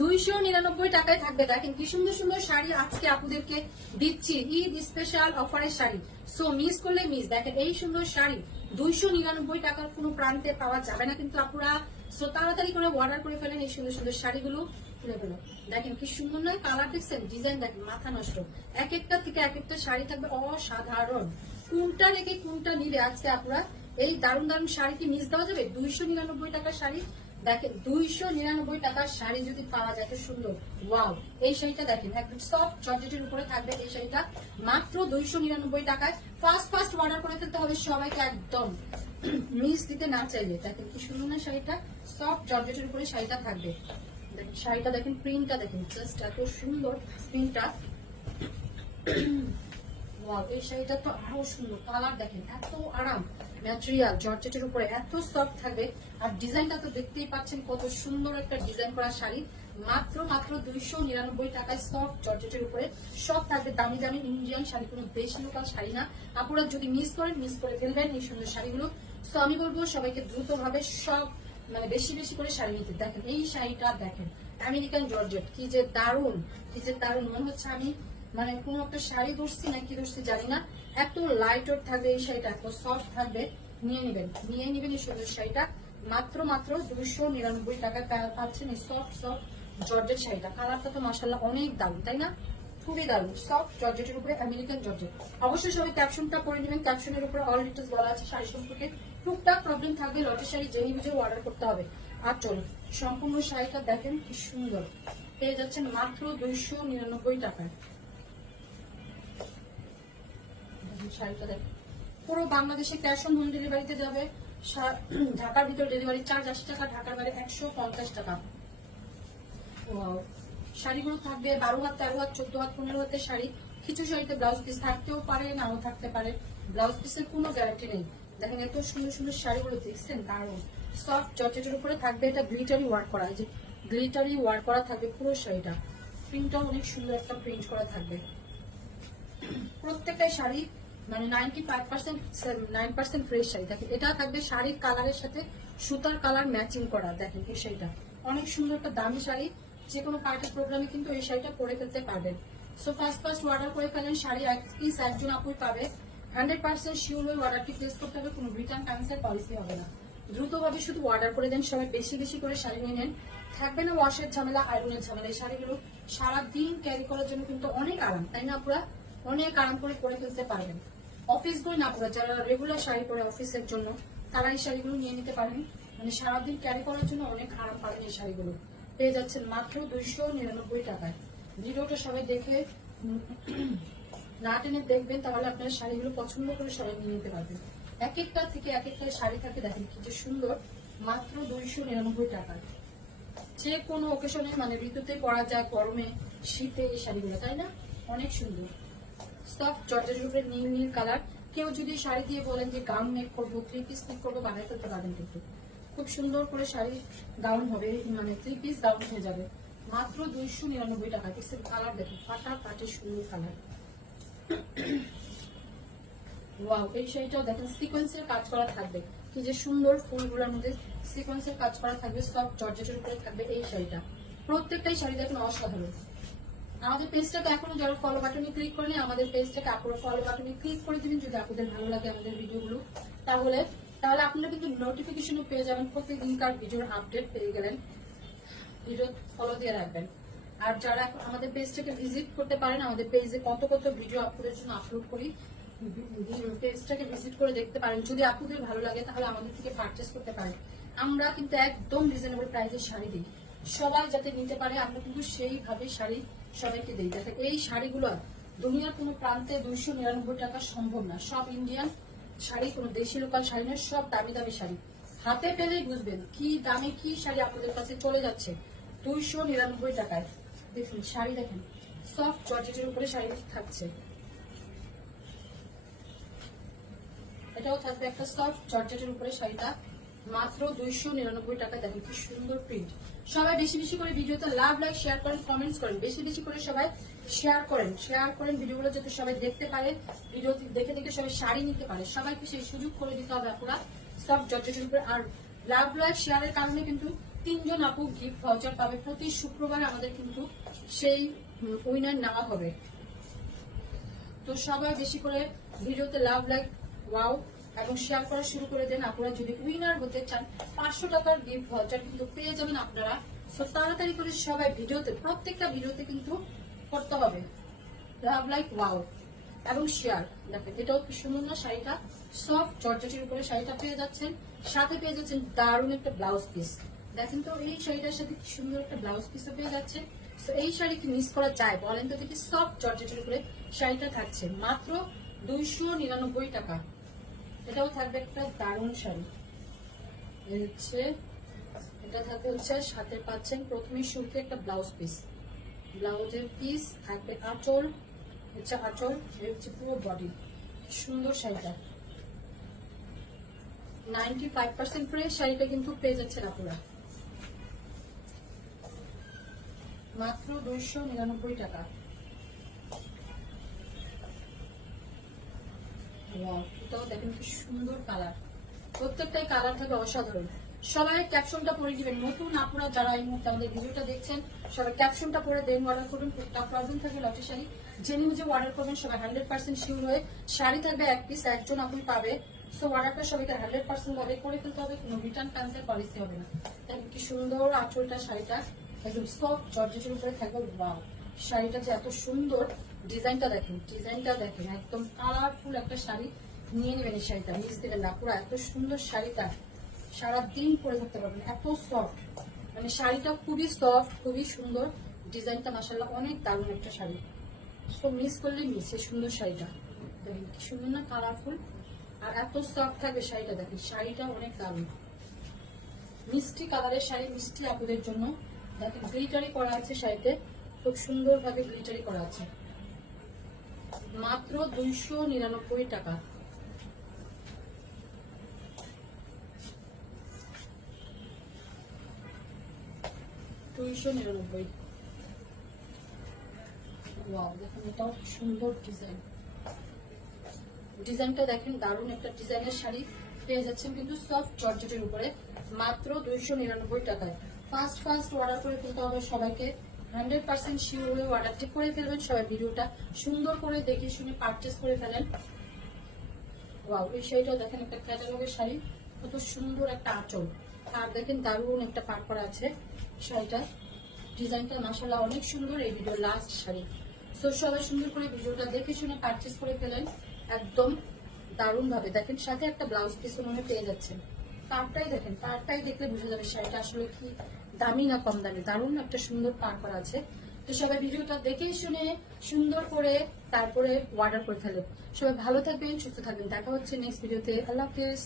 দুইশো নিরানব্বই টাকায় থাকবে। দেখেন কি সুন্দর সুন্দর শাড়ি আজকে আপুদেরকে দিচ্ছি। ঈদ স্পেশাল অফারের শাড়ি। সো মিস করলে মিস দেখেন এই সুন্দর শাড়ি দুইশো নিরানব্বই টাকার কোনো প্রান্তে পাওয়া যাবে না কিন্তু আপুরা সো তাড়াতাড়ি করে অর্ডার করে ফেলেন এই সুন্দর সুন্দর শাড়িগুলো খুলে ফেলো দেখেন কি সুন্দর নয়? কালার দেখছেন ডিজাইন দেখেন, মাথা নষ্ট। এক একটা থেকে এক একটা শাড়ি থাকবে অসাধারণ। কোনটা রেখে কোনটা নিলে আজকে আপুরা? এই দারুণ দারুণ শাড়ি কি মিস দেওয়া যাবে? দুইশো নিরানব্বই টাকার শাড়ি দেখেন, দুইশো নিরানব্বই টাকার শাড়ি যদি পাওয়া যায় সুন্দর। ওয়াও, এই শাড়িটা দেখেন, একদম সফট জর্জেটের উপরে থাকবে এই শাড়িটা। মাত্র দুইশো নিরানব্বই টাকায় ফার্স্ট ফার্স্ট অর্ডার করে ফেলতে হবে সবাইকে একদম। মিস দিতে না চাইলে। দেখেন, কি সুন্দর না শাড়িটা? সফট জর্জেটের উপরে শাড়িটা থাকবে। দেখেন, শাড়িটা দেখেন প্রিন্টটা দেখেন জাস্ট এত সুন্দর প্রিন্টটা ওয়াও, এই শাড়িটা তো আরও সুন্দর কালার দেখেন, এত আরাম। ম্যাটেরিয়াল, জর্জেটের উপরে এত সফট থাকবে। আর ডিজাইনটা তো দেখতেই পাচ্ছেন কত সুন্দর একটা ডিজাইন করা শাড়ি। মাত্র মাত্র দুইশো নিরানব্বই টাকায় সফট জর্জেটের উপরে। সব থাকবে দামি দামি ইন্ডিয়ান শাড়ি, কোনো বেশি লোকাল শাড়ি না। আপনারা যদি মিস করেন মিস করে ফেলবেন এই সুন্দর শাড়িগুলো। তো আমি বলব সবাইকে দ্রুত ভাবে সব মানে বেশি বেশি করে শাড়ি নিতে। দেখেন, এই শাড়িটা দেখেন, আমেরিকান জর্জেট, কি যে দারুণ, কি যে দারুণ। মনে হচ্ছে আমি মানে কোন একটা শাড়ি ধরছি না কি ধরছি জানি না। এত লাইট থাকবে এই শাড়িটা, এত সফট থাকবে। নিয়ে নেবেন নিয়ে নেবেন এই সুন্দর শাড়িটা। মাত্র মাত্র দুশো নিরানব্বই টাকা পাচ্ছেন এই সফট সফট জর্জেট শাড়িটা। কালারটা তো মাসাল্লাহ অনেক দারুণ, তাই না? খুবই দারুণ সফট জর্জেটের উপরে আমেরিকান জর্জেট। অবশ্যই সবাই ক্যাপশনটা পরে নেবেন ক্যাপশনের উপরে অল ডিটেলস বলা আছে শাড়ি সম্পর্কে। টুকটাক প্রবলেম থাকবে, লটের শাড়ি জেনে বুঝে অর্ডার করতে হবে। আর চলুন, সম্পূর্ণ শাড়িটা দেখেন কি সুন্দর। পেয়ে যাচ্ছেন মাত্র দুইশো নিরানব্বই টাকায়। শাড়িটা দেখুন পুরো বাংলাদেশে ক্যাশ অন হোম ডেলিভারিতে যাবে। ঢাকার ভিতর ডেলিভারি চার্জ আশি টাকা, ঢাকার বাইরে একশো পঞ্চাশ টাকা. শাড়িগুলো থাকবে বারো হাত, তেরো হাত, চোদ্দ হাত, পনেরো হাতের শাড়ি। কিছু শাড়িতে ব্লাউজ পিস থাকতেও পারে, নাও থাকতে পারে। ব্লাউজ পিসের কোনো গ্যারান্টি নেই। দেখেন এত সুন্দর সুন্দর শাড়িগুলো, দেখছেন? দারুণ। সফট জর্জেটের উপরে থাকবে এটা গ্লিটারি ওয়ার্ক করা। যে গ্লিটারি ওয়ার্ক করা থাকবে পুরো শাড়িটা। প্রিন্টটাও অনেক সুন্দর একটা প্রিন্ট করা থাকবে। প্রত্যেকটাই শাড়ি মানে ninety five percent nine percent fresh sari. দেখেন, এটা থাকবে শাড়ির কালারের সাথে সুতার কালার ম্যাচিং করা, দেখেন এই শাড়িটা। অনেক সুন্দর একটা দামি শাড়ি। যে কোনো পার্টি প্রোগ্রামে কিন্তু এই শাড়িটা পরে ফেলতে পারবেন। সো ফার্স্ট ফার্স্ট অর্ডার করে ফেলেন, শাড়ি এক পিস একজন আপুই পাবে। হান্ড্রেড পার্সেন্ট শিওর হয়ে অর্ডারটি প্লেস করতে হবে, কোনো রিটার্ন ক্যান্সেল পলিসি হবে না। দ্রুতভাবে শুধু অর্ডার করে দেন, সবাই বেশি বেশি করে শাড়ি নিয়ে নেন। থাকবে না ওয়াশের ঝামেলা আয়রনের ঝামেলা। এই শাড়িগুলো সারাদিন ক্যারি করার জন্য কিন্তু অনেক আরাম, তাই না পুরা অনেক আরাম করে পরে ফেলতে পারবেন। অফিস বই না পুরা যারা রেগুলার শাড়ি পরে অফিসের জন্য, তারা এই শাড়িগুলো নিয়ে নিতে পারেন। মানে সারাদিন ক্যারি করার জন্য অনেক আরাম পাবেন এই শাড়িগুলো। পেয়ে যাচ্ছেন মাত্র দুইশো নিরানব্বই টাকায়। ভিডিওটা সবাই দেখে না টেনে দেখবেন, তাহলে আপনার শাড়িগুলো পছন্দ করে সবাই নিয়ে নিতে পারবেন এক একটা থেকে এক একটা শাড়ি থাকে, দেখেন কি যে সুন্দর, মাত্র দুইশো নিরানব্বই টাকায়। যে কোনো ওকেশনে মানে ঋতুতে পরা যায়, গরমে শীতে এই শাড়িগুলো, তাই না? অনেক সুন্দর। সফট জর্জের উপরে নীল নীল কালার কেউ যদি শাড়ি দিয়ে বলেন যে গাউন মেক করব থ্রি পিস মেক করব বানাই ফেলতে পারবেন কিন্তু। খুব সুন্দর করে শাড়ি গাউন হবে মানে থ্রি পিস গাউন হয়ে যাবে। মাত্র দুইশো নিরানব্বই টাকা। দেখছেন কালার দেখুন ফাটা ফাটে সুন্দর কালার ওয়াও এই শাড়িটাও দেখেন সিকোয়েন্সের কাজ করা থাকবে। কি যে সুন্দর ফুলগুলোর মধ্যে সিকোয়েন্সের কাজ করা থাকবে সফট জর্জেটের উপরে থাকবে এই শাড়িটা। প্রত্যেকটাই শাড়ি দেখেন অসাধারণ। আমাদের পেজটাকে এখনও যারা ফলো বাটনে ক্লিক করেনি, আমাদের পেজটাকে আপনারা ফলো বাটনে ক্লিক করে দিবেন যদি আপনাদের ভালো লাগে আমাদের ভিডিওগুলো। তাহলে তাহলে আপনারা কিন্তু নোটিফিকেশনও পেয়ে যাবেন প্রত্যেকদিনকার ভিডিওর আপডেট পেয়ে গেলেন। ভিডিও ফলো দিয়ে রাখবেন। আর যারা আমাদের পেজটাকে ভিজিট করতে পারেন, আমাদের পেজে কত কত ভিডিও আপনাদের জন্য আপলোড করি পেজটাকে ভিজিট করে দেখতে পারেন। যদি আপনাদের ভালো লাগে, তাহলে আমাদের থেকে পারচেস করতে পারেন। আমরা কিন্তু একদম রিজনেবল প্রাইসে শাড়ি দিই। সবাই যাতে নিতে পারে, আমরা কিন্তু সেইভাবে শাড়ি সবাইকে দিই। দেখেন এই শাড়িগুলো দুনিয়ার কোনো প্রান্তে দুইশো নিরানব্বই টাকা সম্ভব না। সব ইন্ডিয়ান শাড়ি, কোনো দেশি লোকাল শাড়ি নয়, সব দামি দামি শাড়ি। হাতে পেলেই বুঝবেন কি দামে, কি শাড়ি আপনাদের কাছে চলে যাচ্ছে। দুইশো নিরানব্বই টাকায়। দেখুন, শাড়ি দেখেন সফট জর্জেটের উপরে শাড়ি থাকছে। এটাও থাকবে একটা সফট জর্জেটের উপরে শাড়িটা। মাত্র দুইশো নিরানব্বই টাকা। দেখেন কি সুন্দর প্রিন্ট সবাই বেশি বেশি করে ভিডিওতে লাভ লাইক শেয়ার করেন কমেন্টস করেন। বেশি বেশি করে সবাই শেয়ার করেন। শেয়ার করেন ভিডিওগুলো যাতে সবাই দেখতে পারে, ভিডিও দেখে দেখে সবাই শাড়ি নিতে পারে। সবাইকে সেই সুযোগ করে দিতে হবে আপনারা সব জর্জেটের উপরে আর লাভ লাইক শেয়ারের কারণে কিন্তু তিনজন আপু গিফট ভাউচার পাবে। প্রতি শুক্রবার আমাদের কিন্তু সেই উইনার নেওয়া হবে। তো সবাই বেশি করে ভিডিওতে লাভ লাইক ওয়াও এবং শেয়ার করা শুরু করে দেন। আপনারা যদি উইনার হতে চান, পাঁচশো টাকার গিফট ভাউচার কিন্তু পেয়ে যাবেন আপনারা। তাড়াতাড়ি করে সবাই ভিডিওতে, প্রত্যেকটা ভিডিওতে কিন্তু করতে হবে। লাভ লাইক ওয়াও এবং শেয়ার দেখেন, এটাও কি সুন্দর না? শাড়িটা সফট জর্জেটের উপরে শাড়িটা পেয়ে যাচ্ছেন। সাথে পেয়ে যাচ্ছেন দারুণ একটা ব্লাউজ পিস দেখেন তো, এই শাড়িটার সাথে কি সুন্দর একটা ব্লাউজ পিসও পেয়ে যাচ্ছে। তো এই শাড়ি কি মিস করা যায় বলেন তো দেখি। সফট জর্জেটের উপরে শাড়িটা থাকছে। মাত্র দুইশো নিরানব্বই টাকা। এটাও থাকবে একটা দারুণ শাড়ি। হচ্ছে, এটা থাকবে হচ্ছে সাথে পাচ্ছেন প্রথমে শুরুতে একটা ব্লাউজ পিস ব্লাউজের পিস থাকবে আঁচল, হচ্ছে আঁচল হচ্ছে পুরো বডি সুন্দর শাড়িটা। নাইনটি ফাইভ পার্সেন্ট ফ্রেশ শাড়িটা কিন্তু পেয়ে যাচ্ছেন আপনারা মাত্র দুইশো নিরানব্বই টাকা। Wow, এটাও দেখেন কি সুন্দর কালার প্রত্যেকটাই কালার থাকবে অসাধারণ। সবাই ক্যাপশনটা পরে দিবেন। নতুন আপনারা যারা এই মুহূর্তে আমাদের ভিডিওটা দেখছেন সবাই ক্যাপশনটা পরে দেন অর্ডার করুন। একটা প্রবলেম থাকবে লটে শাড়ি। জেনে বুঝে অর্ডার করবেন সবাই হান্ড্রেড পার্সেন্ট শিওর হয়ে শাড়ি থাকবে এক পিস একজন আপনি পাবে। সো অর্ডারটা সবাইকে হান্ড্রেড পার্সেন্ট ভাবে করে ফেলতে হবে কোনো রিটার্ন ক্যান্সেল পলিসি হবে না। কি সুন্দর আঁচলটা শাড়িটা। একদম সফট জর্জেটের উপরে থাকবে। ওয়াও শাড়িটা যে এত সুন্দর ডিজাইনটা দেখেন ডিজাইনটা দেখেন, একদম কালারফুল একটা শাড়ি। নিয়ে নেবেন এই শাড়িটা, মিস দেবেন না, পুরো এত সুন্দর শাড়িটা। সারাদিন পরে থাকতে পারবেন, এত সফট মানে শাড়িটা খুবই সফট খুবই সুন্দর। ডিজাইনটা মাসাল্লাহ অনেক দারুণ একটা শাড়ি। সো মিস করলে মিস এই সুন্দর শাড়িটা। দেখেন কি সুন্দর না কালারফুল আর এত সফট থাকবে শাড়িটা, দেখেন শাড়িটা অনেক দারুণ। মিষ্টি কালারের শাড়ি, মিষ্টি আপুদের জন্য। দেখেন গ্লিটারি করা আছে শাড়িতে, খুব সুন্দর ভাবে গ্লিটারি করা আছে। মাত্র দুইশো নিরানব্বই টাকা। সুন্দর ডিজাইন। ডিজাইনটা দেখেন একটা ডিজাইনের শাড়ি পেয়ে কিন্তু সফট উপরে, মাত্র দুইশো নিরানব্বই টাকায়। ফার্স্ট ফার্স্ট ফেলতে হবে সবাইকে। হান্ড্রেড পার্সেন্ট শিওর হয়ে অর্ডারটি করে ফেলবেন। সবাই ভিডিওটা সুন্দর করে দেখে শুনে পারচেস করে ফেলেন। দেখেন, একটা শাড়ি। কত সুন্দর একটা আঁচল। আর দেখেন দারুণ একটা করা আছে শাড়িটা ডিজাইনটা মাসাল্লাহ অনেক সুন্দর, এই ভিডিও লাস্ট শাড়ি। সবাই সুন্দর করে ভিডিওটা দেখে শুনে পারচেস করে ফেলেন। একদম দারুণ ভাবে দেখেন, সাথে একটা ব্লাউজ পিস মনে পেয়ে যাচ্ছেন। পাড়টাই দেখেন পাড়টাই দেখলে বুঝে যাবে শাড়িটা আসলে কি দামি না কম দামি, দারুণ একটা সুন্দর পার্পার আছে। তো সবাই ভিডিওটা দেখে শুনে সুন্দর করে তারপরে অর্ডার করে ফেলেন সবাই ভালো থাকবেন, সুস্থ থাকবেন। দেখা হচ্ছে নেক্সট ভিডিওতে আল্লাহ হাফেজ।